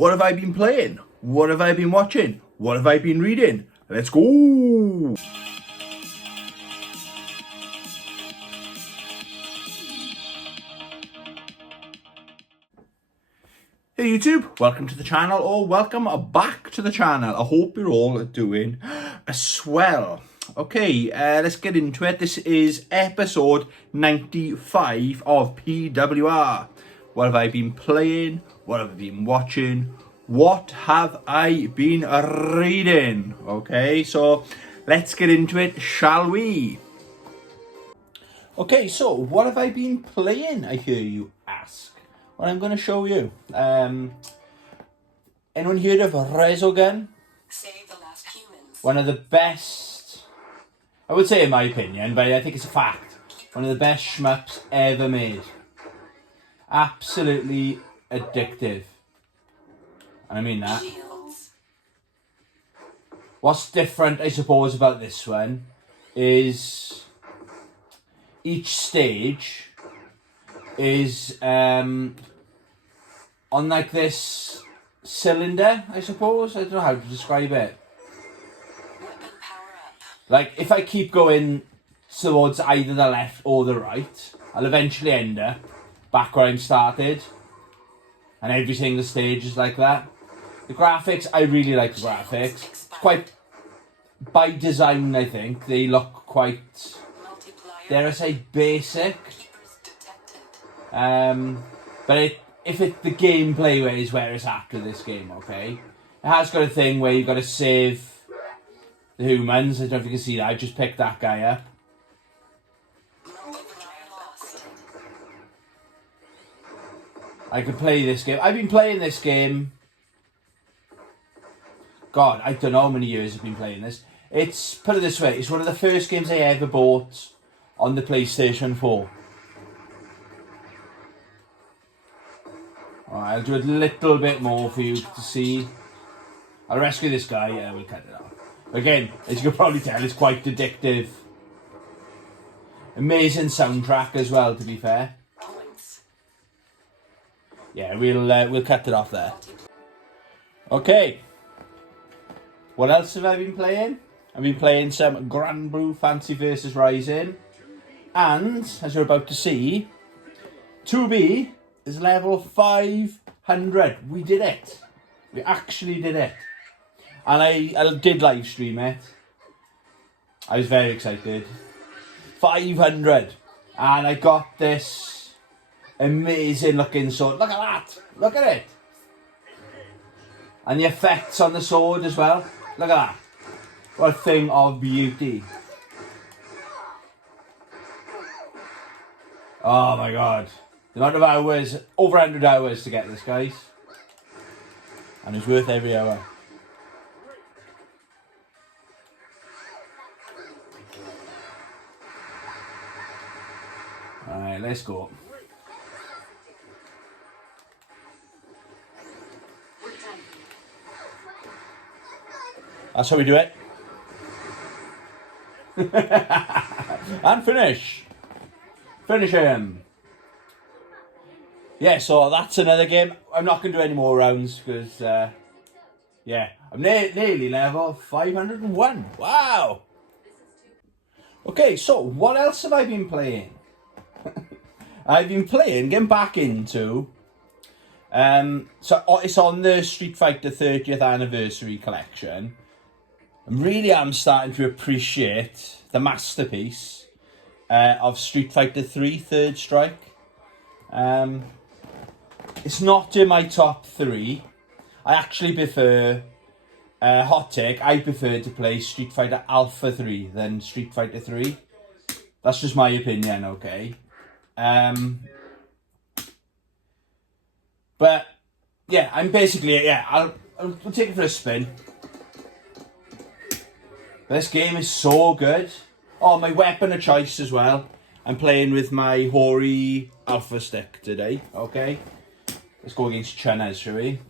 What have I been playing? What have I been watching? What have I been reading? Let's go! Hey YouTube, welcome to the channel, or welcome back to the channel. I hope you're all doing swell. Okay, let's get into it. This is episode 95 of PWR. What have I been playing? What have I been watching? What have I been reading? Okay, so let's get into it, shall we? Okay, so what have I been playing, I hear you ask? Well, I'm going to show you. Anyone heard of Resogun? Save the last humans. One of the best, I would say in my opinion, but I think it's a fact, one of the best shmups ever made. Absolutely addictive. And I mean that. Shields. What's different, I suppose, about this one is each stage is on like this cylinder, I suppose. I don't know how to describe it. Weapon power up. Like, if I keep going towards either the left or the right, I'll eventually end up back where I started. And every single stage is like that. The graphics, I really like the graphics. It's quite, by design, I think, they look quite, Multiplier. dare I say, basic. Keepers detected. But the gameplay is where it's at with this game, okay? It has got a thing where you've got to save the humans. I don't know if you can see that. I just picked that guy up. Multiplier lost. I could play this game. I've been playing this game. God, I don't know how many years I've been playing this. It's, put it this way, it's one of the first games I ever bought on the PlayStation 4. Alright, I'll do a little bit more for you to see. I'll rescue this guy, yeah, we'll cut it off. Again, as you can probably tell, it's quite addictive. Amazing soundtrack as well, to be fair. Points. Yeah, we'll cut it off there. Okay. What else have I been playing? I've been playing some Grand Blue Fantasy vs Rising. And, as you're about to see, 2B is level 500. We did it. We actually did it. And I did live stream it. I was very excited. 500. And I got this amazing looking sword. Look at that. Look at it. And the effects on the sword as well. Look at that. What a thing of beauty. Oh my god. The amount of hours, over 100 hours to get this, guys. And it's worth every hour. Alright, let's go. That's how we do it. And finish. Finish him. Yeah, so that's another game. I'm not going to do any more rounds because, yeah, I'm nearly level 501. Wow. Okay, so what else have I been playing? I've been getting back into, so it's on the Street Fighter 30th Anniversary Collection. I'm starting to appreciate the masterpiece of Street Fighter 3 Third Strike. It's not in my top 3. I actually prefer, hot take, I prefer to play Street Fighter Alpha 3 than Street Fighter 3. That's just my opinion, okay? But, yeah, I'm basically, yeah, I'll take it for a spin. This game is so good. Oh, my weapon of choice as well. I'm playing with my Hori Alpha Stick today, okay? Let's go against Chunez, shall we?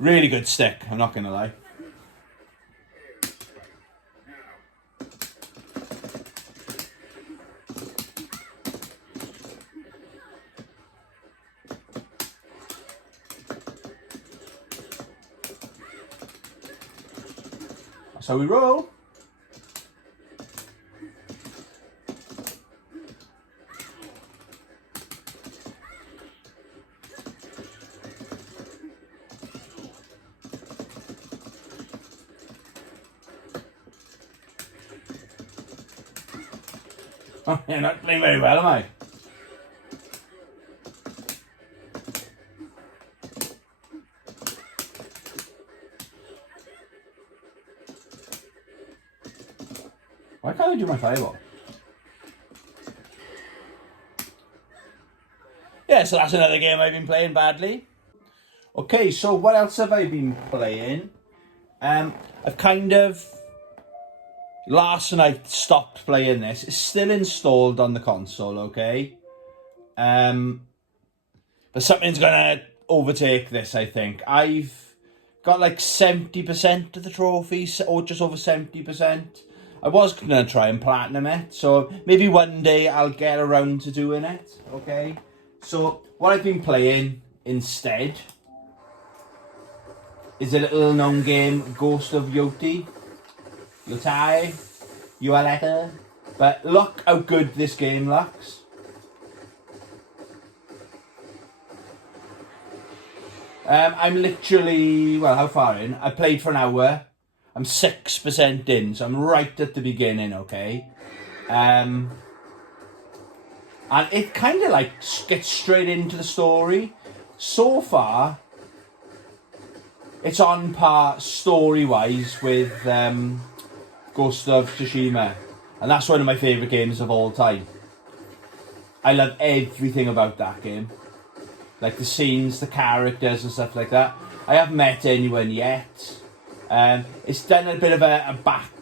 Really good stick, I'm not going to lie. how we roll. Oh, you're not playing very well, am I? Why can't I do my fireball? Yeah, so that's another game I've been playing badly. Okay, so what else have I been playing? I've kind of... Last night stopped playing this. It's still installed on the console, okay? But something's gonna overtake this, I think. I've got like 70% of the trophies, or just over 70%. I was gonna try and platinum it, so maybe one day I'll get around to doing it, okay? So what I've been playing instead is a little known game, Ghost of Yoti. Yotai, Yualeta. But look how good this game looks. I'm literally, well, how far in? I played for an hour. I'm 6% in, so I'm right at the beginning, okay? And it kind of like gets straight into the story. So far, it's on par story-wise with Ghost of Tsushima, and that's one of my favourite games of all time. I love everything about that game, like the scenes, the characters and stuff like that. I haven't met anyone yet. It's done a bit of a back,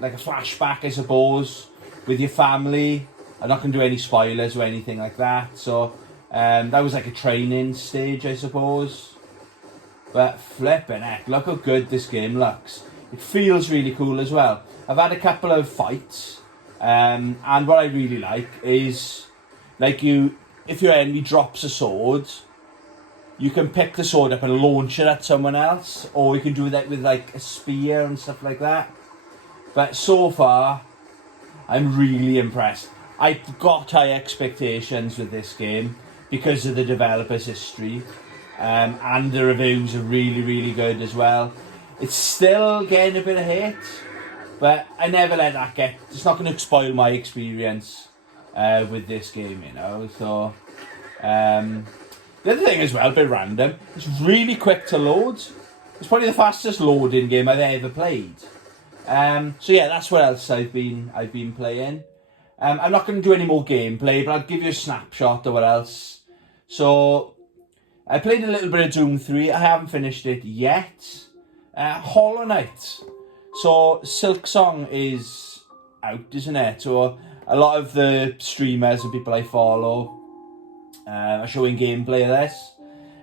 like a flashback, I suppose, with your family. I'm not going to do any spoilers or anything like that, so that was like a training stage, I suppose. But flipping heck, look how good this game looks. It feels really cool as well. I've had a couple of fights, and what I really like is, like, if your enemy drops a sword, you can pick the sword up and launch it at someone else, or you can do that with like a spear and stuff like that. But so far, I'm really impressed. I've got high expectations with this game because of the developer's history. And the reviews are really, really good as well. It's still getting a bit of hate, but I never let that get... It's not going to spoil my experience with this game, you know. So, the other thing as well, a bit random, it's really quick to load. It's probably the fastest loading game I've ever played. So yeah, that's what else I've been playing. I'm not going to do any more gameplay, but I'll give you a snapshot of what else. So... I played a little bit of Doom 3. I haven't finished it yet. Hollow Knight. So Silksong is out, isn't it? So a lot of the streamers and people I follow are showing gameplay of this.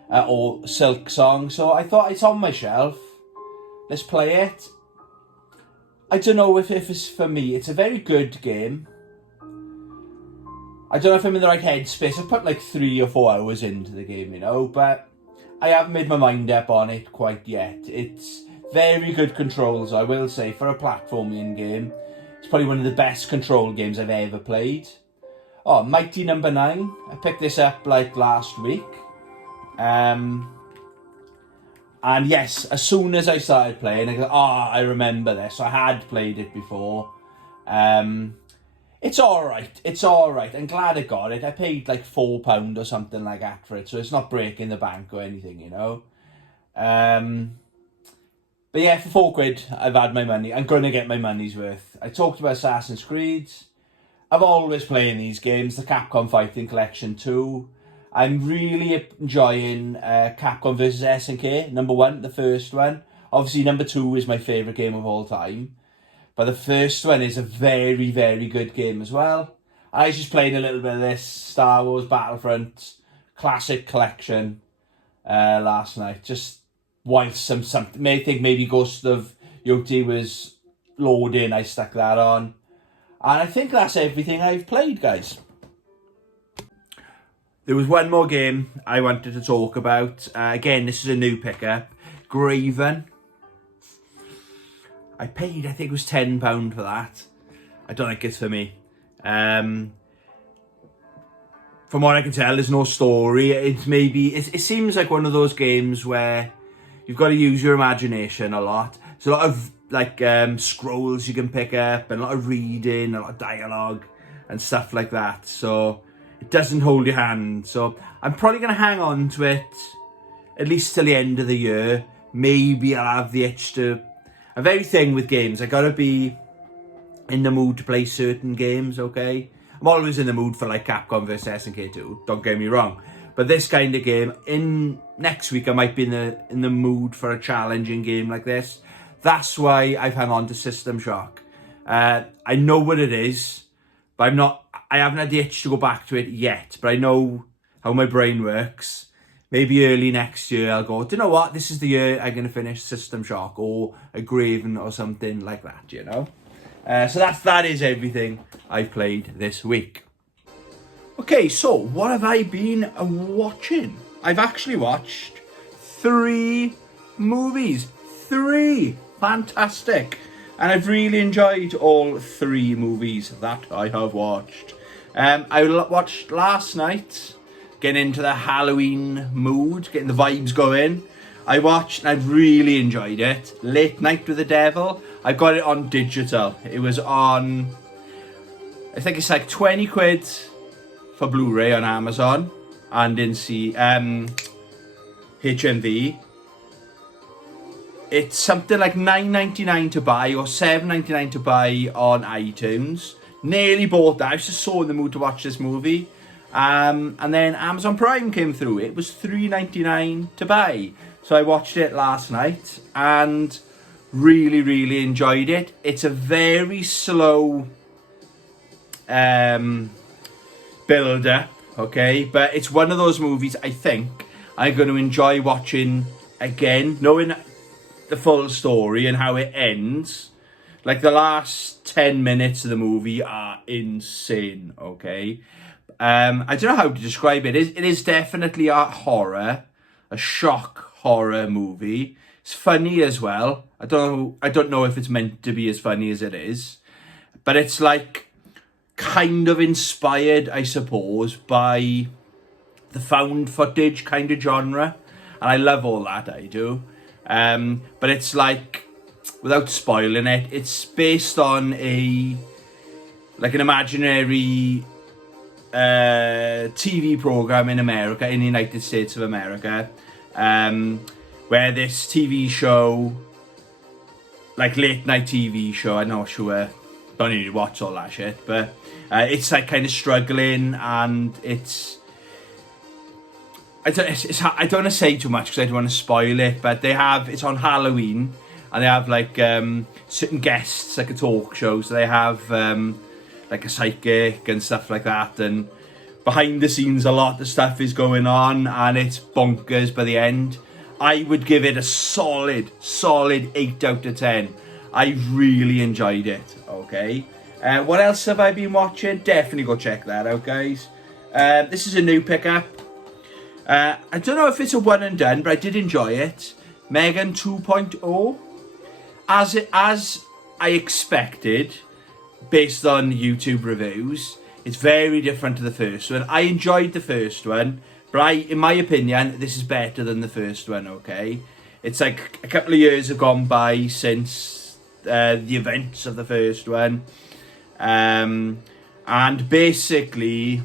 Or Silksong. So I thought it's on my shelf. Let's play it. I don't know if it's for me. It's a very good game. I don't know if I'm in the right headspace. I've put like 3 or 4 hours into the game, you know, but I haven't made my mind up on it quite yet. It's very good controls, I will say, for a platforming game. It's probably one of the best control games I've ever played. Oh, Mighty Number 9. I picked this up like last week. And yes, as soon as I started playing, I go, I remember this. I had played it before. It's alright. It's alright. I'm glad I got it. I paid like £4 or something like that for it, so it's not breaking the bank or anything, you know. But yeah, for £4, I've had my money. I'm going to get my money's worth. I talked about Assassin's Creed. I've always playing these games. The Capcom Fighting Collection 2. I'm really enjoying Capcom vs SNK. Number 1, the first one. Obviously, number 2 is my favourite game of all time. But the first one is a very, very good game as well. I was just playing a little bit of this Star Wars Battlefront Classic Collection last night. Just whilst something. I think maybe Ghost of Yoti was loading. I stuck that on. And I think that's everything I've played, guys. There was one more game I wanted to talk about. Again, this is a new pickup. Graven. I paid, I think it was £10 for that. I don't think it's for me. From what I can tell, there's no story. It seems like one of those games where you've got to use your imagination a lot. There's a lot of like scrolls you can pick up, and a lot of reading, a lot of dialogue and stuff like that. So it doesn't hold your hand. So I'm probably going to hang on to it at least till the end of the year. Maybe I'll have the itch to... A very thing with games, I gotta be in the mood to play certain games, okay? I'm always in the mood for like Capcom vs SNK2, don't get me wrong. But this kind of game, next week I might be in the mood for a challenging game like this. That's why I've hung on to System Shock. I know what it is, but I haven't had the itch to go back to it yet, but I know how my brain works. Maybe early next year I'll go, do you know what? This is the year I'm going to finish System Shock or a Graven or something like that, you know? So that is everything I've played this week. Okay, so what have I been watching? I've actually watched 3 movies. 3! Fantastic. And I've really enjoyed all 3 movies that I have watched. I watched last night, getting into the Halloween mood, getting the vibes going. I watched and I've really enjoyed it. Late Night with the Devil. I got it on digital. It was on, I think it's like 20 quid for Blu-ray on Amazon and in HMV. It's something like $9.99 to buy or $7.99 to buy on iTunes. Nearly bought that. I was just so in the mood to watch this movie. And then Amazon Prime came through. It was $3.99 to buy. So I watched it last night and really, really enjoyed it. It's a very slow build-up, okay? But it's one of those movies I think I'm going to enjoy watching again, knowing the full story and how it ends. Like the last 10 minutes of the movie are insane, okay? I don't know how to describe it. It is definitely a horror, a shock horror movie. It's funny as well. I don't know if it's meant to be as funny as it is, but it's like kind of inspired, I suppose, by the found footage kind of genre, and I love all that, I do. But it's like, without spoiling it, it's based on an imaginary TV program in America, in the United States of America, where this TV show, like late night TV show, I'm not sure, don't need to watch all that shit, but it's like kind of struggling, and I don't want to say too much because I don't want to spoil it, but it's on Halloween, and they have like certain guests, like a talk show, so they have like a psychic and stuff like that, and behind the scenes a lot of stuff is going on, and it's bonkers by the end. I would give it a solid 8 out of 10. I really enjoyed it, okay? What else have I been watching? Definitely go check that out, guys. This is a new pickup. I don't know if it's a one and done, but I did enjoy it. Megan 2.0. As I expected, based on YouTube reviews, it's very different to the first one. I enjoyed the first one, but in my opinion, this is better than the first one, okay? It's like a couple of years have gone by since the events of the first one. And basically,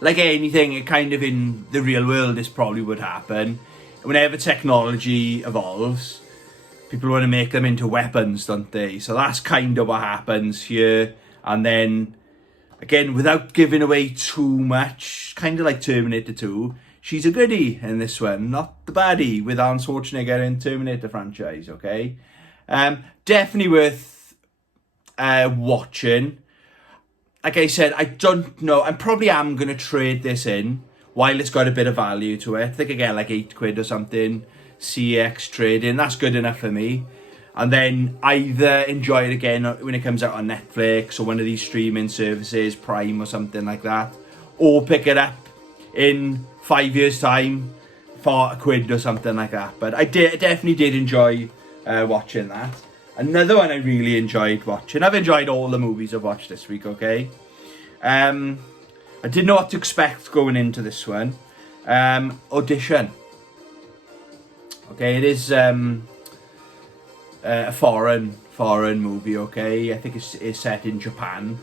like anything, it kind of in the real world, this probably would happen. Whenever technology evolves, people want to make them into weapons, don't they? So that's kind of what happens here. And then, again, without giving away too much, kind of like Terminator 2, she's a goodie in this one, not the baddie, with Arnold Schwarzenegger in Terminator franchise, okay? Definitely worth watching. Like I said, I don't know. I probably am going to trade this in while it's got a bit of value to it. I think I get like 8 quid or something. CX trading, that's good enough for me. And then either enjoy it again when it comes out on Netflix or one of these streaming services, Prime or something like that, or pick it up in 5 years' time for £1 or something like that. But I definitely did enjoy watching that. Another one I really enjoyed watching. I've enjoyed all the movies I've watched this week, okay? I didn't know what to expect going into this one. Audition. Okay, it is a foreign movie, okay? I think it's set in Japan.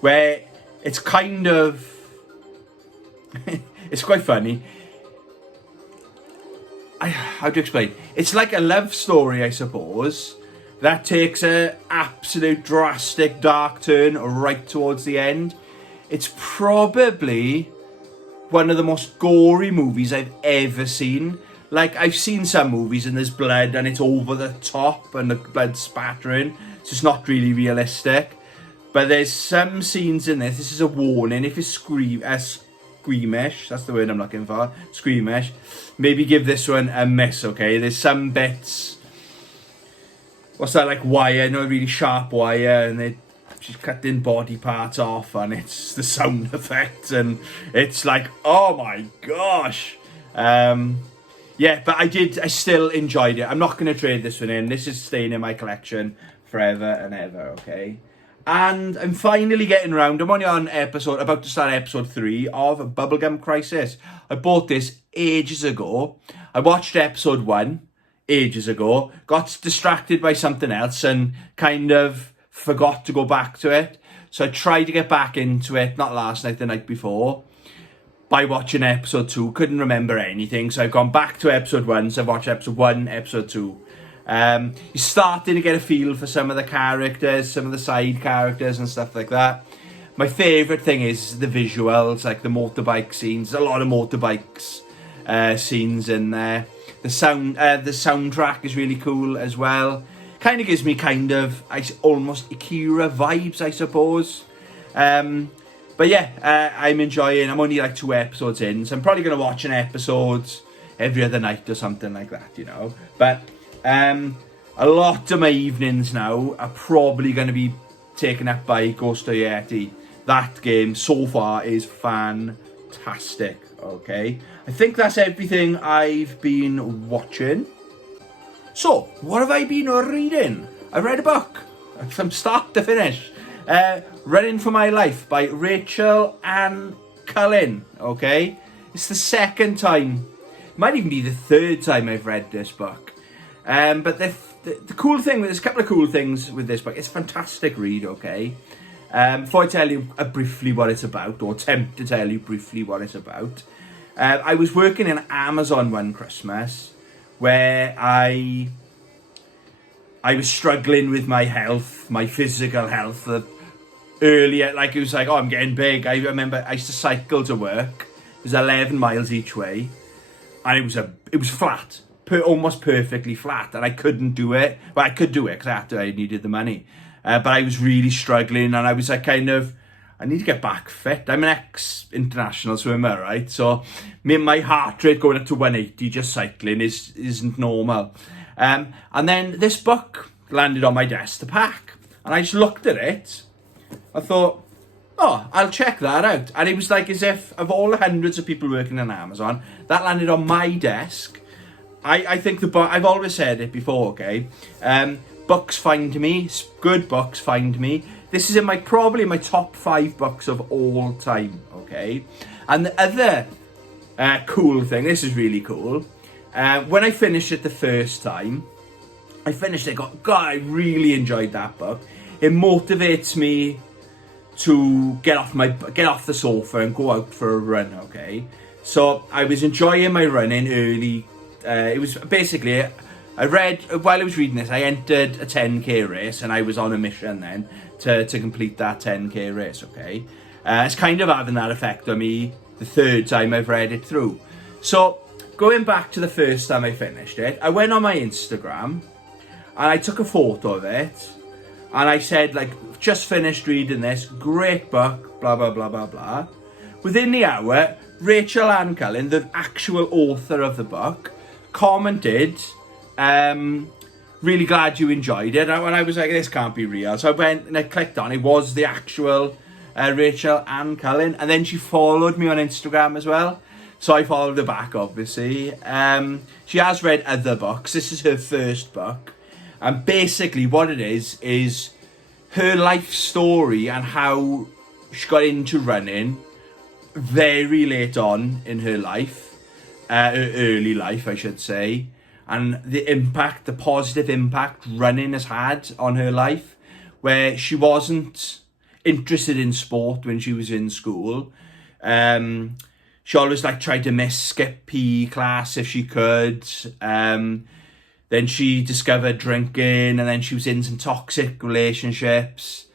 Where it's kind of... it's quite funny. How to explain? It's like a love story, I suppose, that takes a absolute drastic dark turn right towards the end. It's probably one of the most gory movies I've ever seen. Like, I've seen some movies and there's blood and it's over the top and the blood's spattering, so it's not really realistic. But there's some scenes in this is a warning, if you're squeamish, that's the word I'm looking for, squeamish, maybe give this one a miss, okay? There's some bits, what's that, like wire, really sharp wire, and she's cutting body parts off, and it's the sound effects, and it's like, oh my gosh. Yeah, but I still enjoyed it. I'm not going to trade this one in. This is staying in my collection forever and ever, okay? And I'm finally getting around. I'm only on about to start episode 3 of Bubblegum Crisis. I bought this ages ago. I watched episode 1 ages ago. Got distracted by something else and kind of forgot to go back to it. So I tried to get back into it, not last night, the night before, by watching episode 2. Couldn't remember anything. So I've gone back to episode 1. So I've watched episode 1, episode 2. You're starting to get a feel for some of the characters, some of the side characters and stuff like that. My favourite thing is the visuals, like the motorbike scenes. There's a lot of motorbikes scenes in there. The soundtrack is really cool as well. Kind of gives me almost Akira vibes, I suppose. But yeah, I'm enjoying. I'm only like 2 episodes in, so I'm probably going to watch an episode every other night or something like that, But a lot of my evenings now are probably going to be taken up by Ghost of Yeti. That game so far is fantastic, okay? I think that's everything I've been watching. So, what have I been reading? I read a book from start to finish. Running for My Life by Rachel Ann Cullen, okay? It's the second time, it might even be the third time I've read this book. But the cool thing, there's a couple of cool things with this book. It's a fantastic read, okay? Before I tell you briefly what it's about, or attempt to tell you briefly what it's about, I was working in Amazon one Christmas where I was struggling with my health, my physical health. Earlier, like it was like, oh, I'm getting big. I remember I used to cycle to work. It was 11 miles each way, and it was flat. Almost perfectly flat, and I couldn't do it. Well, I could do it because I needed the money, but I was really struggling, and I was like, I need to get back fit. I'm an ex-international swimmer, right? So my heart rate going up to 180 just cycling isn't normal. And then this book landed on my desk to pack, and I just looked at it. I thought, oh, I'll check that out. And it was like as if, of all the hundreds of people working on Amazon, that landed on my desk. I think the book, I've always said it before, okay? Books find me, good books find me. This is probably in my top 5 books of all time, okay? And the other cool thing, this is really cool. When I finished it the first time, God, I really enjoyed that book. It motivates me to get off the sofa and go out for a run, okay? So I was enjoying my running early. It was basically, while I was reading this, I entered a 10k race, and I was on a mission then to complete that 10k race, okay? It's kind of having that effect on me the third time I've read it through. So going back to the first time I finished it, I went on my Instagram and I took a photo of it, and I said, like, just finished reading this, great book, blah, blah, blah, blah, blah. Within the hour, Rachel Ann Cullen, the actual author of the book, commented, really glad you enjoyed it. And I was like, this can't be real. So I went and I clicked on, it was the actual Rachel Ann Cullen. And then she followed me on Instagram as well. So I followed her back, obviously. She has read other books. This is her first book. And basically what it is her life story and how she got into running very late on in her life, her early life, I should say, and the positive impact running has had on her life, where she wasn't interested in sport when she was in school. She always tried to skip PE class if she could. Then she discovered drinking, and then she was in some toxic relationships,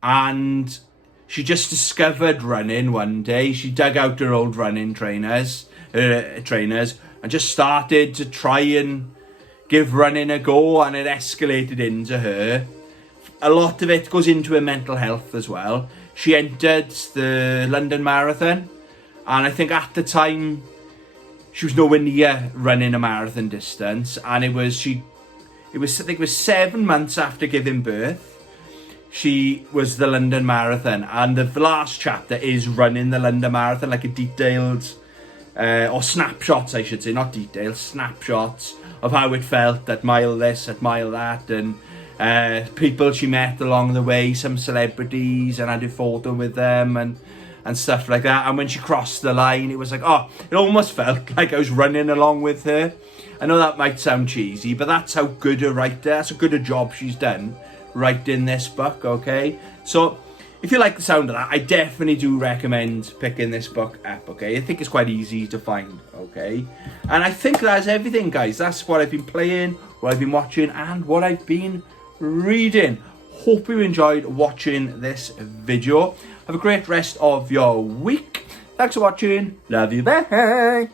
and she just discovered running one day. She dug out her old running trainers, and just started to try and give running a go, and it escalated into her. A lot of it goes into her mental health as well. She entered the London Marathon, and I think at the time she was nowhere near running a marathon distance, and I think it was 7 months after giving birth. She was the London Marathon, and the last chapter is running the London Marathon, like a detailed, or snapshots I should say, not details, snapshots of how it felt at mile this, at mile that, and people she met along the way, some celebrities, and I did a photo with them, and stuff like that. And when she crossed the line, it was like, oh, it almost felt like I was running along with her. I know that might sound cheesy, but that's how good a writer, that's how good a job she's done writing this book, okay? So if you like the sound of that, I definitely do recommend picking this book up, okay? I think it's quite easy to find, okay? And I think that's everything, guys. That's what I've been playing, what I've been watching, and what I've been reading. Hope you enjoyed watching this video. Have a great rest of your week. Thanks for watching. Love you. Bye.